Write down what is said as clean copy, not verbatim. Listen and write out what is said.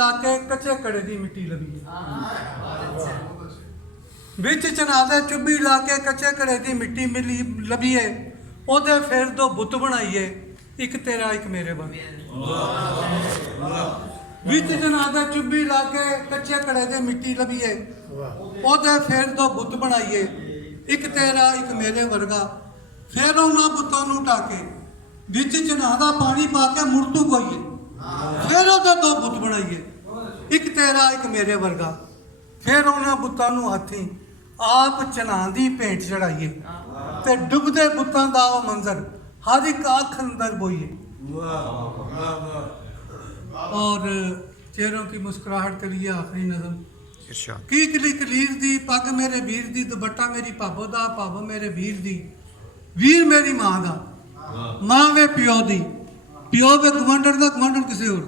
ला के कच्चे कड़े की मिट्टी लभी बिच चना दे चुब्बी ला के कच्चे कड़े की मिट्टी मिली लभी है ओदे फिर दो बुत बनाइए एक तेरा एक मेरे बन बिच चना दे चुब्बी ला के कच्चे कड़े की मिट्टी लभी है ओदे फिर दो बुत बनाइए एक तेरा एक मेरे वर्गा फिर उन्होंने बुतों नूं ढाके बिच चना दा पानी पा के मुड़तू कोईए फिर ओदे दो बुत बनाइए एक तेरा एक मेरे वर्गा फिर उन्होंने बुतों नूं हथी आप चना दी भेंट चढ़ाइए ते डुबदे बुतों दा वो मंजर हर एक अख अंदर बोइए और चेहरों की मुस्कुराहट के लिए आखिरी नज़म की कली कलीर दी पग मेरे वीर दी दुपट्टा मेरी भाबो दा भाबो मेरे वीर दी वीर मेरी मां दा मां वे प्यो दी प्यो वे गवांडर दा गवांडर किसी और